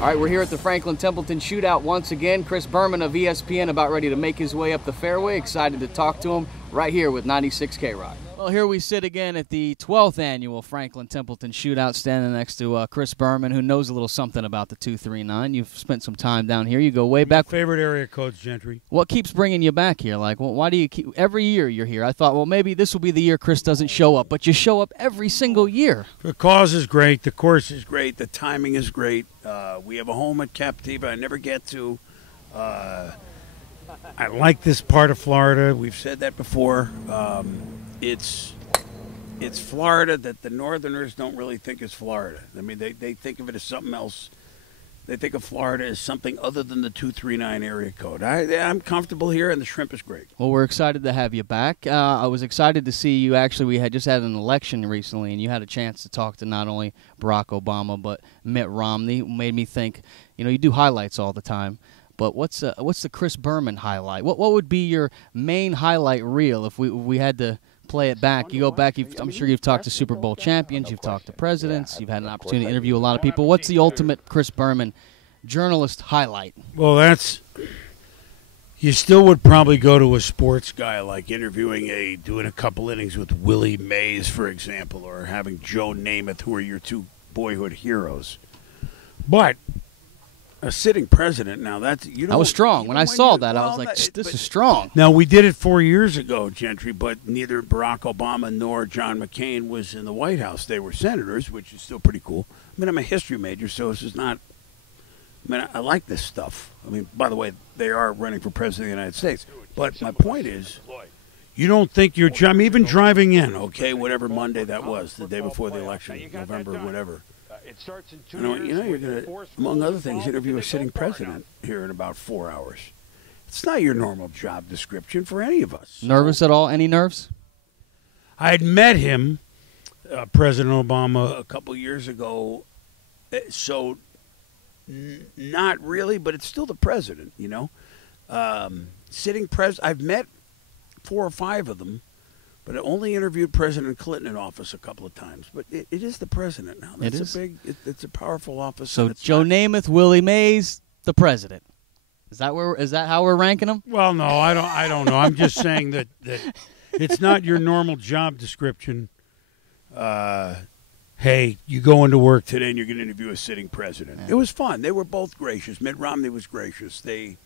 All right, we're here at the Franklin Templeton Shootout once again. Chris Berman of ESPN about ready to make his way up the fairway. Excited to talk to him right here with 96 K-Rock. Well, here we sit again at the 12th annual Franklin Templeton Shootout, standing next to Chris Berman, who knows a little something about the 239. You've spent some time down here. You go way back. My favorite area codes, Gentry. What keeps bringing you back here? Like, well, why do you keep every year you're here? I thought, well, maybe this will be the year Chris doesn't show up, but you show up every single year. The cause is great. The course is great. The timing is great. We have a home at Captiva I never get to. I like this part of Florida. We've said that before. It's Florida that the Northerners don't really think is Florida. I mean, they think of it as something else. They think of Florida as something other than the 239 area code. I'm comfortable here, and the shrimp is great. Well, we're excited to have you back. I was excited to see you. Actually, we had just had an election recently, and you had a chance to talk to not only Barack Obama but Mitt Romney. It made me think, you do highlights all the time. But what's the Chris Berman highlight? What would be your main highlight reel if we had to play it back? You go back, I'm sure you've talked to Super Bowl champions, you've talked to presidents, you've had an opportunity to interview a lot of people. What's the ultimate Chris Berman journalist highlight? Well, you still would probably go to a sports guy, like doing a couple innings with Willie Mays, for example, or having Joe Namath, who are your two boyhood heroes. But a sitting president, now that was strong. When I saw that, I was like, this is strong. Now, we did it 4 years ago, Gentry, but neither Barack Obama nor John McCain was in the White House. They were senators, which is still pretty cool. I mean, I'm a history major, so this is not – I like this stuff. I mean, by the way, they are running for president of the United States. But my point is, you don't think your job – I'm even driving in, okay, whatever Monday that was, the day before the election, November, whatever. You're going to, among other things, interview a sitting president here in about 4 hours. It's not your normal job description for any of us. Nervous at all? Any nerves? I had met him, President Obama, a couple years ago, so not really, but it's still the president, Sitting president, I've met 4 or 5 of them. But I only interviewed President Clinton in office a couple of times. But it is the president now. It's a powerful office. So Joe Namath, Willie Mays, the president. Is that how we're ranking them? Well, no, I don't know. I'm just saying that it's not your normal job description. Hey, you go into work today and you're going to interview a sitting president. Yeah. It was fun. They were both gracious. Mitt Romney was gracious. Barack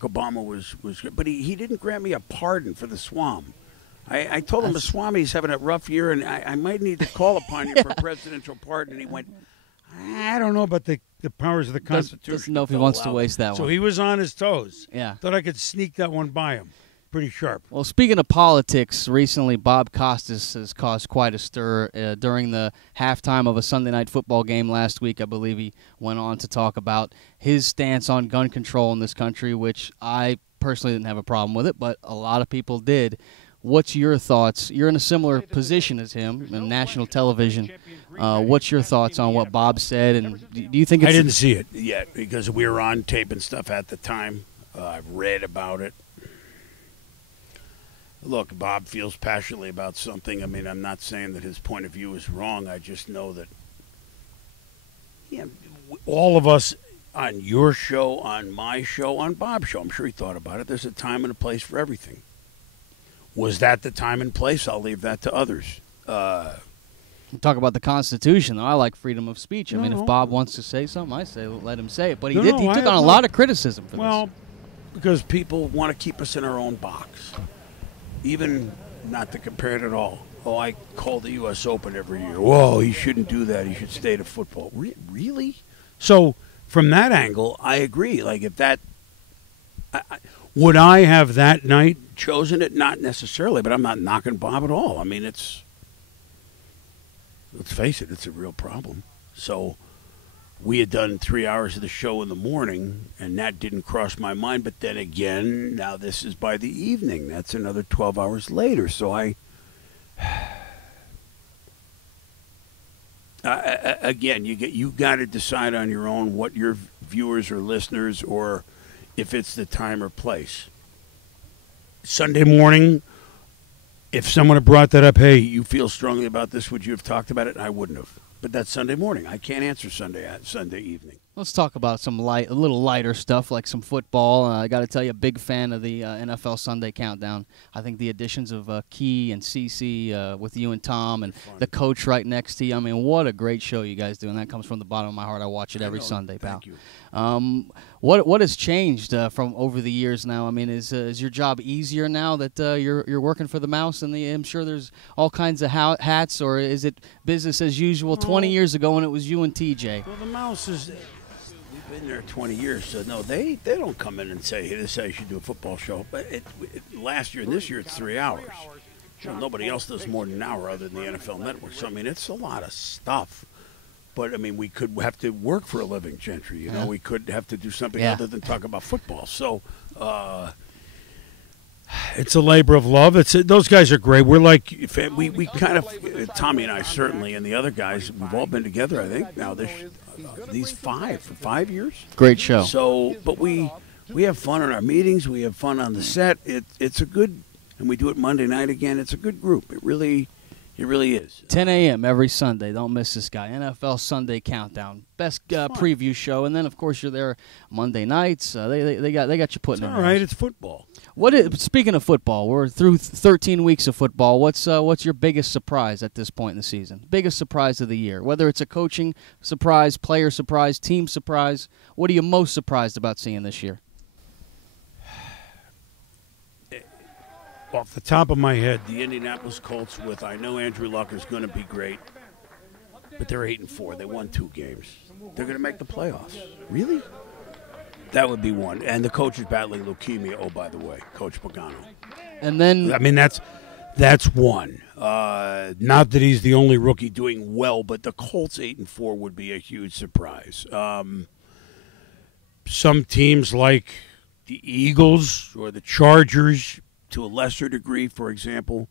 Obama was good. But he didn't grant me a pardon for the Swami. I told him the Swami's having a rough year, and I might need to call upon you for a presidential pardon. And he went, I don't know about the powers of the Constitution. Doesn't know if he wants to waste that one. So he was on his toes. Yeah. Thought I could sneak that one by him. Pretty sharp. Well, speaking of politics, recently Bob Costas has caused quite a stir. During the halftime of a Sunday night football game last week, I believe he went on to talk about his stance on gun control in this country, which I personally didn't have a problem with it, but a lot of people did. What's your thoughts? You're in a similar position as him in national television. What's your thoughts on what Bob said? And do you think I didn't see it yet because we were on tape and stuff at the time. I've read about it. Look, Bob feels passionately about something. I mean, I'm not saying that his point of view is wrong. I just know that all of us on your show, on my show, on Bob's show, I'm sure he thought about it. There's a time and a place for everything. Was that the time and place? I'll leave that to others. Talk about the Constitution, though. I like freedom of speech. I mean, if Bob wants to say something, I say let him say it. But he took on a lot of criticism for this. Well, because people want to keep us in our own box. Even not to compare it at all. Oh, I call the U.S. Open every year. Whoa, he shouldn't do that. He should stay to football. Really? So from that angle, I agree. Like if that would I have that night chosen it? Not necessarily, but I'm not knocking Bob at all. I mean, let's face it, it's a real problem. So we had done 3 hours of the show in the morning, and that didn't cross my mind. But then again, now this is by the evening. That's another 12 hours later. So again, you got to decide on your own what your viewers or listeners, or if it's the time or place. Sunday morning, if someone had brought that up, hey, you feel strongly about this, would you have talked about it? I wouldn't have. But that's Sunday morning. I can't answer Sunday evening. Let's talk about a little lighter stuff like some football. I got to tell you, a big fan of the NFL Sunday Countdown. I think the additions of Key and CC with you and Tom and the coach right next to you. I mean, what a great show you guys do, and that comes from the bottom of my heart. I watch it every Sunday, pal. Thank you. What has changed from over the years now? I mean, is your job easier now that you're working for the Mouse? And I'm sure there's all kinds of hats, or is it business as usual 20 years ago when it was you and TJ? Well, the Mouse is... We've been there 20 years, so no, they don't come in and say, hey, this is how you should do a football show. But last year and this year, it's 3 hours. Nobody else does more than an hour other than the NFL Network. So, I mean, it's a lot of stuff. But, I mean, we could have to work for a living, Gentry. You know, we could have to do something other than talk about football. So, it's a labor of love. Those guys are great. We're like we kind of Tommy and I certainly, and the other guys. We've all been together. I think now these 5 years. Great show. So, but we have fun in our meetings. We have fun on the set. It's a good, and we do it Monday night again. It's a good group. It really is. 10 a.m. every Sunday. Don't miss this guy. NFL Sunday Countdown. Best preview show. And then, of course, you're there Monday nights. They got you putting it's in all right. It's football. Speaking of football, we're through 13 weeks of football. What's your biggest surprise at this point in the season? Biggest surprise of the year? Whether it's a coaching surprise, player surprise, team surprise. What are you most surprised about seeing this year? Off the top of my head, the Indianapolis Colts I know Andrew Luck is going to be great, but they're 8-4. They won 2 games. They're going to make the playoffs. Really? That would be one. And the coach is battling leukemia, oh, by the way, Coach Pagano. And then... I mean, that's one. Not that he's the only rookie doing well, but the Colts 8-4 would be a huge surprise. Some teams like the Eagles or the Chargers, to a lesser degree, for example,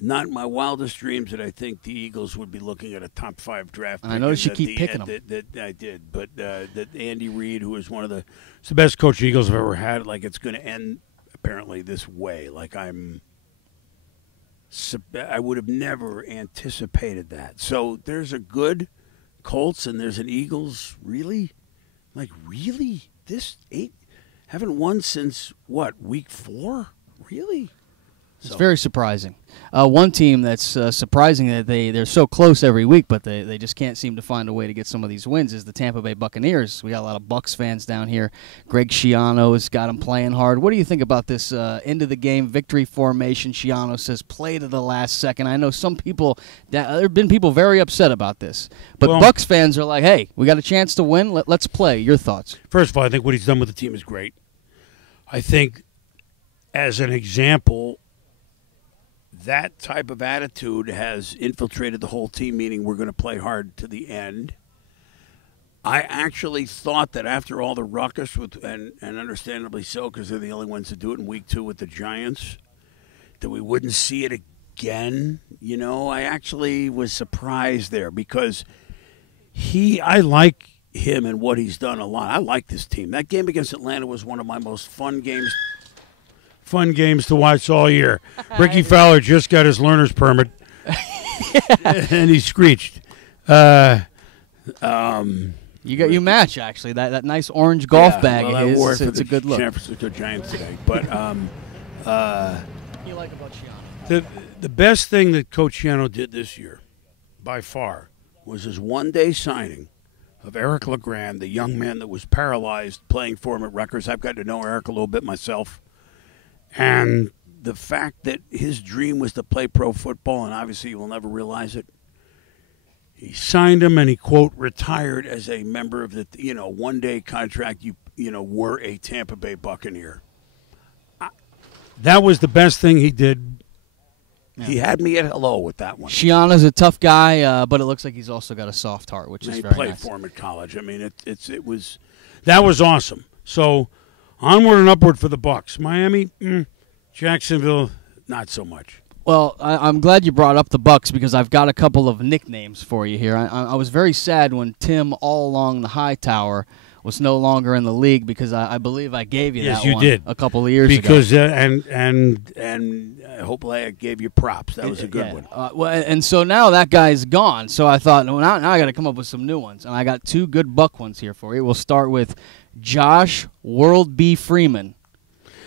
not in my wildest dreams that I think the Eagles would be looking at a top 5 draft pick. I noticed you keep picking them. I did, but that Andy Reid, who is the best coach the Eagles have ever had, like it's going to end apparently this way. Like I would have never anticipated that. So there's a good Colts and there's an Eagles. Really? Like really? This 8 haven't won since what, week 4? Really? It's very surprising. One team that's surprising that they're so close every week, but they just can't seem to find a way to get some of these wins is the Tampa Bay Buccaneers. We got a lot of Bucs fans down here. Greg Schiano's got them playing hard. What do you think about this end of the game victory formation? Schiano says play to the last second. I know some people, there have been people very upset about this, but Bucs fans are like, hey, we got a chance to win. Let's play. Your thoughts? First of all, I think what he's done with the team is great. I think, as an example, that type of attitude has infiltrated the whole team, meaning we're going to play hard to the end. I actually thought that after all the ruckus, and understandably so because they're the only ones to do it in week 2 with the Giants, that we wouldn't see it again. You know, I actually was surprised there because I like him and what he's done a lot. I like this team. That game against Atlanta was one of my most fun games to watch all year. Ricky Fowler just got his learner's permit, and he screeched. You match, actually. That nice orange golf bag of his. Wore it for it's a good look. San Francisco Giants today. But you like about Schiano? The best thing that Coach Schiano did this year, by far, was his one-day signing of Eric LeGrand, the young man that was paralyzed playing for him at Rutgers. I've got to know Eric a little bit myself. And the fact that his dream was to play pro football, and obviously he will never realize it, he signed him and he, quote, retired as a member of the, one-day contract, were a Tampa Bay Buccaneer. That was the best thing he did. Yeah. He had me at hello with that one. Schiano's a tough guy, but it looks like he's also got a soft heart, which is very nice. He played for him at college. I mean, that was awesome. So onward and upward for the Bucs. Miami, Jacksonville, not so much. Well, I'm glad you brought up the Bucs because I've got a couple of nicknames for you here. I was very sad when Tim all along the high tower was no longer in the league because I believe I gave you Yes, that you one did. a couple of years ago. Because and hopefully I gave you props. That was a good one. Well, and so now that guy's gone. So I thought, well, now I got to come up with some new ones, and I got 2 good Buck ones here for you. We'll start with Josh World B. Freeman.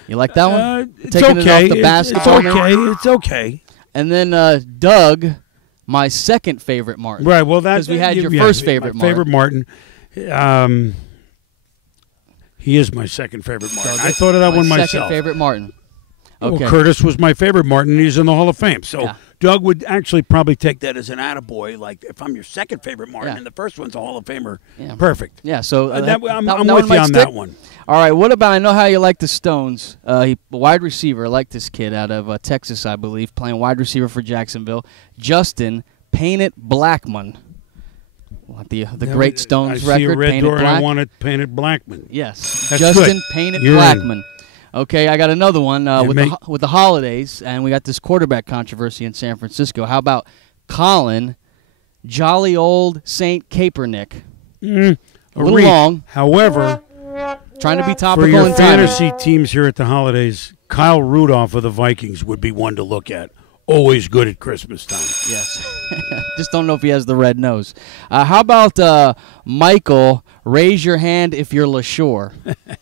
You like that one? It's Taking okay. it off the basket. It's okay. It's okay. And then Doug, my second favorite Martin. Right. Well, that's because we had your first favorite Martin. Favorite Martin. He is my second favorite Martin. I thought of that one myself. Second favorite Martin. Okay. Well, Curtis was my favorite Martin. He's in the Hall of Fame. So Yeah. Doug would actually probably take That as an attaboy, like if I'm your second favorite Martin Yeah. and the first one's a Hall of Famer, Yeah. perfect. Yeah, so I'm that with one you might on stick. that one. All right, what about, I know how you like the Stones. He wide receiver, I like this kid out of Texas, I believe, playing wide receiver for Jacksonville. Justin Painted Blackman. Like the great Stones I see record, a red Painted door Black. and I want it painted Blackman. Yes, That's Justin good. Painted You're in. Blackman. Okay, I got another one Yeah, with the holidays, and we got this quarterback controversy in San Francisco. How about Colin, jolly old Saint Kaepernick? A little long. However, Trying to be for topical your and timely. fantasy teams here at the holidays, Kyle Rudolph of the Vikings would be one to look at. Always good at Christmas time. Yes. Just don't know if he has the red nose. How about Michael, raise your hand if you're LaShore?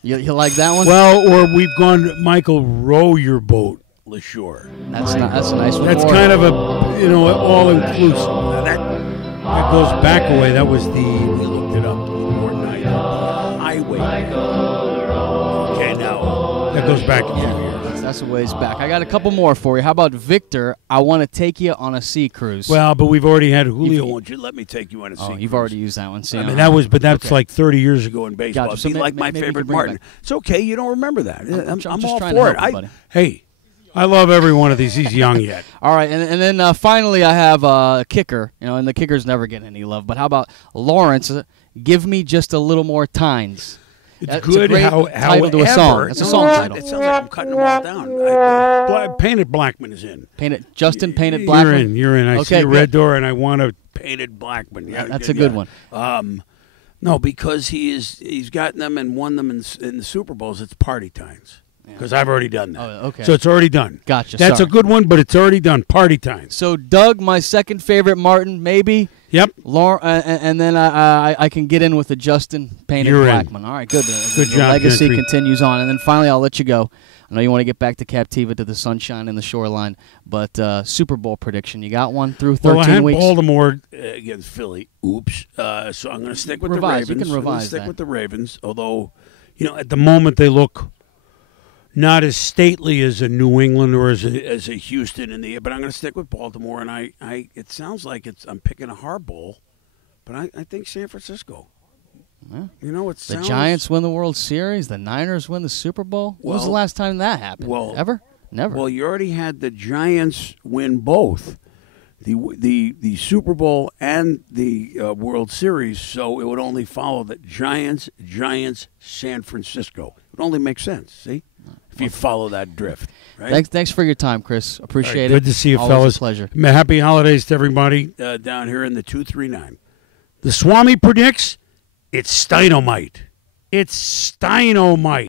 You like that one? Well, or we've gone, Michael, row your boat, LaShore. That's a nice one. That's kind of a, all-inclusive. That goes back away. That was we looked it up more night. highway. Okay, now That goes back a few years. That's a ways back. I got a couple more for you. How about Victor, I want to take you on a sea cruise? Well, but we've already had Julio. won't you let me take you on a sea you've cruise? already used that one. See, I mean, that's Okay. like 30 years ago. in baseball. Gotcha. So It'd be like my maybe you favorite can bring it Martin. back. It's okay. You don't remember that. I'm just all trying to for help it. you, buddy. Hey, I love every one of these. He's young yet. All right, and then finally I have a kicker, and the kickers never get any love. But how about Lawrence? Give me just a little more tines. It's That's good. a great title to a song. However, That's a song title. It sounds like I'm cutting them all down. Painted Blackman is in. Justin Painted Blackman. You're in. I Okay, see a red good. door, and I want to. Painted Blackman. Yeah, That's a good one. No, because he's gotten them and won them in the Super Bowls. It's party times. Because I've already done that. Oh, okay. So it's already done. Gotcha. That's sorry. a good one, but it's already done. Party times. So Doug, my second favorite Martin, maybe. Yep. And then I can get in with the Justin Painted You're in. Blackman. All right, good. Good the job, legacy Gentry. continues on. And then finally, I'll let you go. I know you want to get back to Captiva, to the sunshine and the shoreline, but Super Bowl prediction. You got one through 13 Well, I had weeks? Baltimore. Against Philly. Oops. So I'm going to stick with Revise. the You Ravens. can I'm gonna revise stick that. with the Ravens, although At the moment, they look not as stately as a New England or as a Houston in the air, but I'm going to stick with Baltimore. And I it sounds like I'm picking a hard bowl, but I think San Francisco. Yeah. It The sounds, Giants win the World Series. The Niners win the Super Bowl. When was the Well- last time that happened? well- Ever? Never. Well, you already had the Giants win both, the Super Bowl and the World Series. So it would only follow that Giants, San Francisco. It would only make sense. See, if you follow that drift. Right? Thanks for your time, Chris. Appreciate it. Good to see you, Always fellas. a pleasure. Happy holidays to everybody. Down here in the 239. The Swami predicts it's Stein-O-Mite. It's Stein-O-Mite.